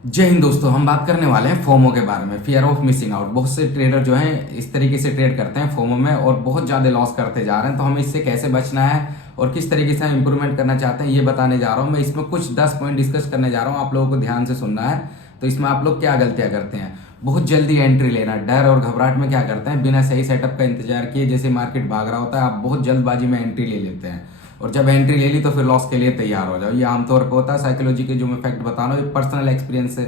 जय हिंद दोस्तों। हम बात करने वाले हैं फोमो के बारे में, फियर ऑफ मिसिंग आउट। बहुत से ट्रेडर जो हैं इस तरीके से ट्रेड करते हैं फोमो में और बहुत ज़्यादा लॉस करते जा रहे हैं। तो हमें इससे कैसे बचना है और किस तरीके से हम इंप्रूवमेंट करना चाहते हैं ये बताने जा रहा हूँ। मैं इसमें कुछ 10 पॉइंट डिस्कस करने जा रहा हूँ, आप लोगों को ध्यान से सुनना है। तो इसमें आप लोग क्या गलतियाँ करते हैं, बहुत जल्दी एंट्री लेना, डर और घबराहट में क्या करते हैं, बिना सही सेटअप का इंतजार किए जैसे मार्केट भाग रहा होता है आप बहुत जल्दबाजी में एंट्री ले लेते हैं और जब एंट्री ले ली तो फिर लॉस के लिए तैयार हो जाओ। ये आमतौर पर होता है। साइकोलॉजी के जो मैं फैक्ट बता रहा हूँ ये पर्सनल एक्सपीरियंस से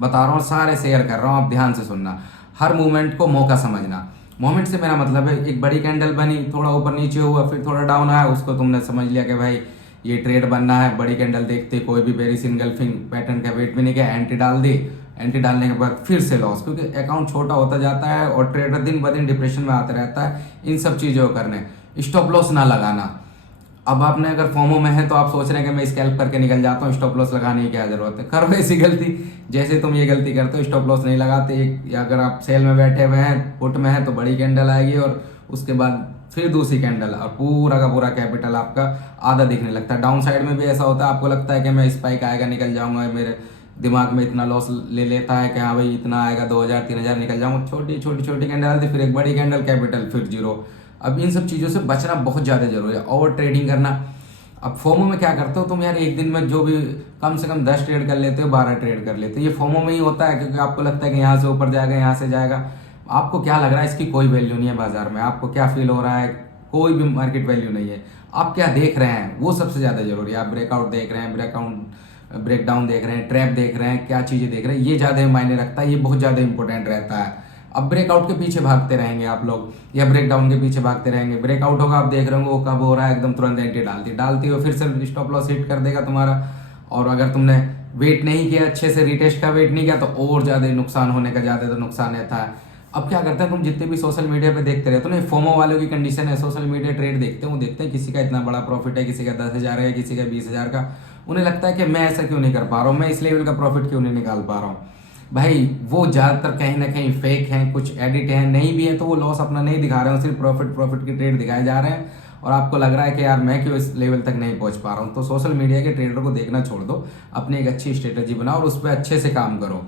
बता रहा हूँ, सारे शेयर कर रहा हूँ, आप ध्यान से सुनना। हर मूवमेंट को मौका समझना। मोमेंट से मेरा मतलब है एक बड़ी कैंडल बनी, थोड़ा ऊपर नीचे हुआ, फिर थोड़ा डाउन आया, उसको तुमने समझ लिया कि भाई ये ट्रेड बनना है। बड़ी कैंडल देखते कोई भी बेरी सिंगल्फिंग पैटर्न का वेट भी नहीं किया, एंट्री डाल दी। एंट्री डालने के बाद फिर से लॉस, क्योंकि अकाउंट छोटा होता जाता है और ट्रेडर दिन ब दिन डिप्रेशन में आता रहता है। इन सब चीज़ों को करने, स्टॉप लॉस ना लगाना। अब आपने अगर फोमो में है तो आप सोच रहे हैं कि मैं स्कैल्प करके निकल जाता हूँ, स्टॉप लॉस लगाने की क्या जरूरत है। करो ऐसी गलती जैसे तुम ये गलती करते हो, स्टॉप लॉस नहीं लगाते। या अगर आप सेल में बैठे हुए हैं, पुट में है, तो बड़ी कैंडल आएगी और उसके बाद फिर दूसरी कैंडल और पूरा का पूरा कैपिटल आपका आधा दिखने लगता है। डाउन साइड में भी ऐसा होता है, आपको लगता है कि मैं स्पाइक आएगा निकल जाऊंगा, मेरे दिमाग में इतना लॉस ले लेता है कि हाँ भाई इतना आएगा, 2000 3000 निकल जाऊंगा। छोटी छोटी छोटी कैंडल आती, फिर एक बड़ी कैंडल, कैपिटल, फिर जीरो। अब इन सब चीज़ों से बचना बहुत ज़्यादा जरूरी है। ओवर ट्रेडिंग करना। अब फोमो में क्या करते हो तुम यार, एक दिन में जो भी कम से कम 10 ट्रेड कर लेते हो, 12 ट्रेड कर लेते हो। ये फोमो में ही होता है, क्योंकि आपको लगता है कि यहाँ से ऊपर जाएगा, यहाँ से जाएगा। आपको क्या लग रहा है इसकी कोई वैल्यू नहीं है बाजार में, आपको क्या फील हो रहा है, कोई भी मार्केट वैल्यू नहीं है। आप क्या देख रहे हैं वो सबसे ज़्यादा जरूरी है। आप ब्रेकआउट देख रहे हैं, ब्रेक डाउन देख रहे हैं, ट्रैप देख रहे हैं, क्या चीज़ें देख रहे हैं, ये ज़्यादा मायने रखता है। ये बहुत ज़्यादा इंपॉर्टेंट रहता है। अब ब्रेकआउट के पीछे भागते रहेंगे आप लोग या ब्रेक डाउन के पीछे भागते रहेंगे। ब्रेकआउट होगा, आप देख रहे होंगे वो कब हो रहा है, एकदम तुरंत एंट्री डालती हो, फिर से स्टॉप लॉस हिट कर देगा तुम्हारा। और अगर तुमने वेट नहीं किया अच्छे से, रिटेस्ट का वेट नहीं किया, तो और ज़्यादा नुकसान होने का ज़्यादा तो नुकसान रहता है। अब क्या करते हैं, तुम जितने भी सोशल मीडिया पे देखते रहते हो ना, फोमो वालों की कंडीशन है। सोशल मीडिया ट्रेड देखते हैं, वो देखते हैं किसी का इतना बड़ा प्रॉफिट है, किसी का 10,000 है, किसी का 20,000 का। उन्हें लगता है कि मैं ऐसा क्यों नहीं कर पा रहा हूँ, मैं इस लेवल का प्रॉफिट क्यों नहीं निकाल पा रहा हूँ। भाई वो ज़्यादातर कहीं ना कहीं फेक हैं, कुछ एडिट हैं, नहीं भी है तो वो लॉस अपना नहीं दिखा रहे हो, सिर्फ प्रॉफिट प्रॉफिट की ट्रेड दिखाए जा रहे हैं। और आपको लग रहा है कि यार मैं क्यों इस लेवल तक नहीं पहुंच पा रहा हूँ। तो सोशल मीडिया के ट्रेडर को देखना छोड़ दो, अपनी एक अच्छी स्ट्रेटेजी बनाओ और उस पर अच्छे से काम करो।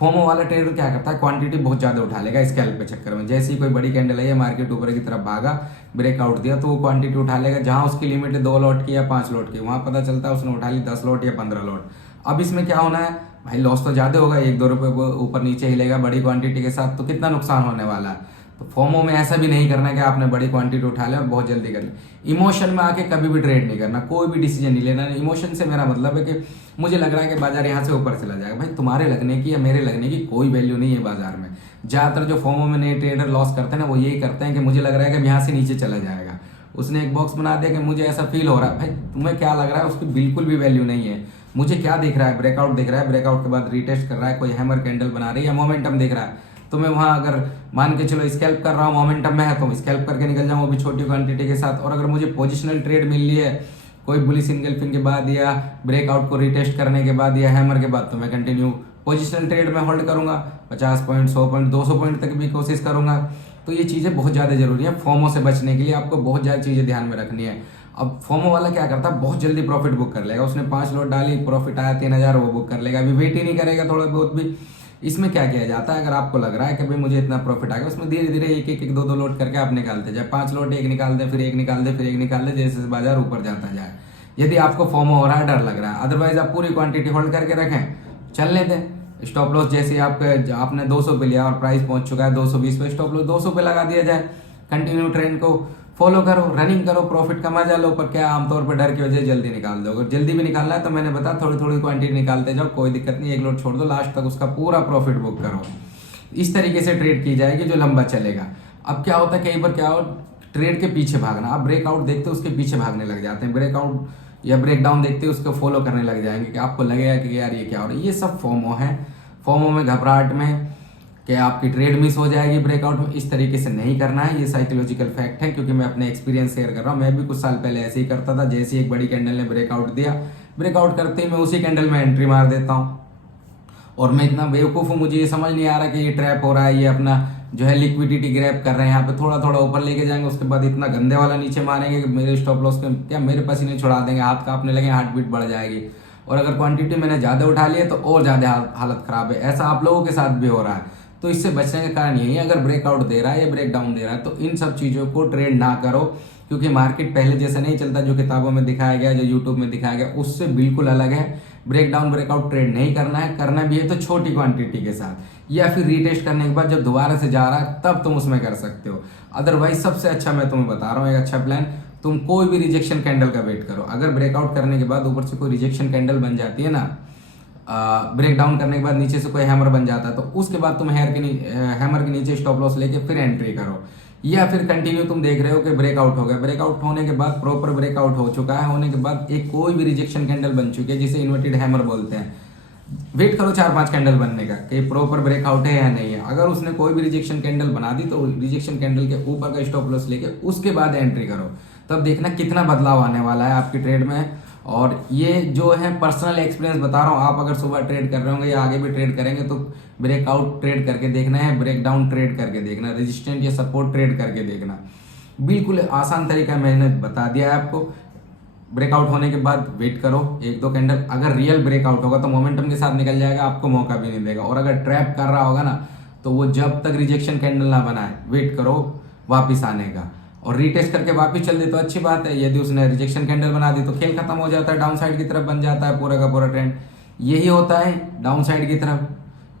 फोमो वाला ट्रेडर क्या करता है, क्वांटिटी बहुत ज़्यादा उठा लेगा स्कैल्प के चक्कर में। जैसे ही कोई बड़ी कैंडल है, मार्केट ऊपर की तरफ भागा, ब्रेकआउट दिया, तो वो क्वांटिटी उठा लेगा। जहाँ उसकी लिमिट है 2 लॉट की या 5 लॉट की, वहाँ पता चलता है उसने उठा ली 10 लॉट या 15 लॉट। अब इसमें क्या होना है भाई, लॉस तो ज़्यादा होगा, 1-2 रुपये ऊपर नीचे हिलेगा बड़ी क्वांटिटी के साथ, तो कितना नुकसान होने वाला है। तो फोमो में ऐसा भी नहीं करना है कि आपने बड़ी क्वांटिटी उठा लिया और बहुत जल्दी कर ली। इमोशन में आके कभी भी ट्रेड नहीं करना, कोई भी डिसीजन नहीं लेना। इमोशन से मेरा मतलब है कि मुझे लग रहा है कि बाजार यहाँ से ऊपर चला जाएगा। भाई तुम्हारे लगने की या मेरे लगने की कोई वैल्यू नहीं है बाजार में। ज़्यादातर जो फोमो में नए ट्रेडर लॉस करते हैं ना, वो यही करते हैं कि मुझे लग रहा है कि यहाँ से नीचे चला जाएगा। उसने एक बॉक्स बना दिया कि मुझे ऐसा फील हो रहा है। भाई तुम्हें क्या लग रहा है, उसकी बिल्कुल भी वैल्यू नहीं है। मुझे क्या दिख रहा है, ब्रेकआउट दिख रहा है, ब्रेकआउट के बाद रीटेस्ट कर रहा है, कोई हैमर कैंडल बना रही है, मोमेंटम दिख रहा है। तो मैं वहाँ अगर मान के चलो स्कैल्प कर रहा हूँ, मोमेंटम में है तो स्कैल्प करके निकल जाऊँ, वो भी छोटी क्वांटिटी के साथ। और अगर मुझे पोजिशनल ट्रेड मिल रही है कोई बुलिश सिंगल्फिंग के बाद या ब्रेकआउट को रिटेस्ट करने के बाद या हैमर के बाद, तो मैं कंटिन्यू पोजिशनल ट्रेड में होल्ड करूंगा। 50 पॉइंट, 100 पॉइंट, 200 पॉइंट तक भी कोशिश करूंगा। तो ये चीज़ें बहुत ज़्यादा जरूरी है। फोमो से बचने के लिए आपको बहुत ज़्यादा चीज़ें ध्यान में रखनी है। अब फोमो वाला क्या करता है, बहुत जल्दी प्रॉफिट बुक कर लेगा। उसने 5 लॉट डाली, प्रॉफिट आया 3000, वो बुक कर लेगा, अभी वेट ही नहीं करेगा थोड़ा बहुत भी। इसमें क्या किया जाता है, अगर आपको लग रहा है कि भाई मुझे इतना प्रॉफिट आएगा, उसमें धीरे धीरे एक एक 2-2 लोड करके आप निकालते जाए। 5 लोड एक निकाल दे, फिर एक निकाल दे, फिर एक निकाल दे, जैसे बाजार ऊपर जाता जाए। यदि आपको फोमो हो रहा है, डर लग रहा है, अदरवाइज आप पूरी क्वांटिटी होल्ड करके रखें, चलने दें। स्टॉप लॉस जैसे आपने 200 पे लिया और प्राइस पहुंच चुका है 220 पे, स्टॉप लॉस 200 पे लगा दिया जाए। कंटिन्यू ट्रेंड को फॉलो करो, रनिंग करो, प्रॉफिट का मजा लो। पर क्या आमतौर पर डर की वजह से जल्दी निकाल दो। अगर जल्दी भी निकालना है तो मैंने बताया थोड़ी थोड़ी क्वांटिटी निकालते जाओ, कोई दिक्कत नहीं, एक लोट छोड़ दो, लास्ट तक उसका पूरा प्रॉफिट बुक करो। इस तरीके से ट्रेड की जाएगी जो लंबा चलेगा। अब क्या होता है, कई बार क्या हो, ट्रेड के पीछे भागना। आप ब्रेकआउट देखते हो उसके पीछे भागने लग जाते हैं, ब्रेकआउट या ब्रेक डाउन देखते हो उसको फॉलो करने लग जाएंगे कि आपको लगेगा कि यार ये क्या हो रहा है। ये सब फोमो है। फोमो में, घबराहट में कि आपकी ट्रेड मिस हो जाएगी ब्रेकआउट में, इस तरीके से नहीं करना है। ये साइकोलॉजिकल फैक्ट है, क्योंकि मैं अपने एक्सपीरियंस शेयर कर रहा हूँ। मैं भी कुछ साल पहले ऐसे ही करता था। जैसे ही एक बड़ी कैंडल ने ब्रेकआउट दिया, ब्रेकआउट करते ही मैं उसी कैंडल में एंट्री मार देता हूँ। और मैं इतना बेवकूफ़ हूँ, मुझे ये समझ नहीं आ रहा कि ये ट्रैप हो रहा है, ये अपना जो है लिक्विडिटी ग्रैब कर रहे हैं। यहाँ पे थोड़ा थोड़ा ऊपर लेके जाएंगे, उसके बाद इतना गंदे वाला नीचे मारेंगे कि मेरे स्टॉप लॉस के क्या मेरे पास ही नहीं छुड़ा देंगे, हाथ कांपने लगे, हार्ट बीट बढ़ जाएगी। और अगर क्वांटिटी मैंने ज़्यादा उठा लिया तो और ज़्यादा हालत ख़राब है। ऐसा आप लोगों के साथ भी हो रहा है। तो इससे बचने का कारण यही है, अगर ब्रेकआउट दे रहा है या ब्रेक डाउन दे रहा है तो इन सब चीज़ों को ट्रेड ना करो, क्योंकि मार्केट पहले जैसा नहीं चलता जो किताबों में दिखाया गया, जो यूट्यूब में दिखाया गया, उससे बिल्कुल अलग है। ब्रेक डाउन ब्रेकआउट ट्रेड नहीं करना है, करना भी है तो छोटी क्वांटिटी के साथ, या फिर रीटेस्ट करने के बाद जब दोबारा से जा रहा है तब तुम उसमें कर सकते हो। अदरवाइज सबसे अच्छा मैं तुम्हें बता रहा हूँ एक अच्छा प्लान, तुम कोई भी रिजेक्शन कैंडल का वेट करो। अगर ब्रेकआउट करने के बाद ऊपर से कोई रिजेक्शन कैंडल बन जाती है ना, ब्रेक डाउन करने के बाद नीचे से कोई हैमर बन जाता है, तो उसके बाद तुम हैमर के नीचे स्टॉप लॉस लेके फिर एंट्री करो। या फिर कंटिन्यू तुम देख रहे हो कि ब्रेकआउट हो गया, ब्रेकआउट होने के बाद प्रॉपर ब्रेकआउट हो चुका है, होने के बाद एक कोई भी रिजेक्शन कैंडल बन चुकी है जिसे इन्वर्टेड हैमर बोलते हैं, वेट करो 4-5 कैंडल बनने का कि प्रॉपर ब्रेकआउट है या नहीं है। अगर उसने कोई भी रिजेक्शन कैंडल बना दी तो रिजेक्शन कैंडल के ऊपर का स्टॉप लॉस लेके उसके बाद एंट्री करो, तब देखना कितना बदलाव आने वाला है आपकी ट्रेड में। और ये जो है पर्सनल एक्सपीरियंस बता रहा हूँ, आप अगर सुबह ट्रेड कर रहे होंगे या आगे भी ट्रेड करेंगे तो ब्रेकआउट ट्रेड करके देखना है, ब्रेक डाउन ट्रेड करके देखना, रेजिस्टेंट या सपोर्ट ट्रेड करके देखना। बिल्कुल आसान तरीका मैंने बता दिया है आपको। ब्रेकआउट होने के बाद वेट करो 1-2 कैंडल, अगर रियल ब्रेकआउट होगा तो मोमेंटम के साथ निकल जाएगा, आपको मौका भी नहीं देगा। और अगर ट्रैप कर रहा होगा ना तो वो जब तक रिजेक्शन कैंडल ना बनाए वेट करो वापिस आने का, और रीटेस्ट करके वापस चल दे तो अच्छी बात है। यदि उसने रिजेक्शन कैंडल बना दी तो खेल खत्म हो जाता है, डाउन साइड की तरफ बन जाता है पूरा का पूरा ट्रेंड। यही होता है डाउन साइड की तरफ,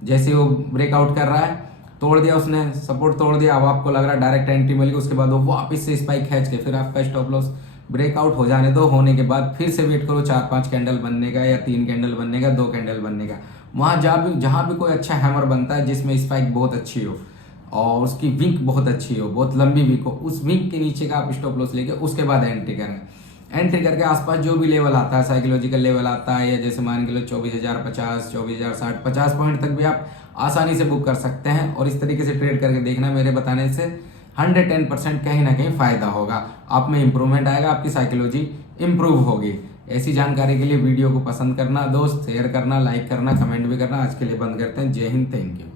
जैसे वो ब्रेकआउट कर रहा है, तोड़ दिया उसने, सपोर्ट तोड़ दिया, अब आपको लग रहा है डायरेक्ट एंट्री मिल गई, उसके बाद वो वापस से स्पाइक खींच के फिर आपका स्टॉप लॉस ब्रेकआउट हो जाने दो। होने के बाद फिर से वेट करो 4-5 कैंडल बनने का, या 3 कैंडल बनने का, 2 कैंडल बनने का। वहां जहाँ भी कोई अच्छा हैमर बनता है जिसमें स्पाइक बहुत अच्छी हो और उसकी विंक बहुत अच्छी हो, बहुत लंबी विंक हो, उस विंक के नीचे का आप स्टॉप लॉस लेके उसके बाद एंट्री करें। एंट्री करके आसपास जो भी लेवल आता है, साइकोलॉजिकल लेवल आता है, या जैसे मान के लो 24,050, 24,060, 50 पॉइंट तक भी आप आसानी से बुक कर सकते हैं। और इस तरीके से ट्रेड करके देखना, मेरे बताने से 110% कहीं ना कहीं फायदा होगा, आप में इंप्रूवमेंट आएगा, आपकी साइकोलॉजी इंप्रूव होगी। ऐसी जानकारी के लिए वीडियो को पसंद करना दोस्त, शेयर करना, लाइक करना, कमेंट भी करना। आज के लिए बंद करते हैं। जय हिंद, थैंक यू।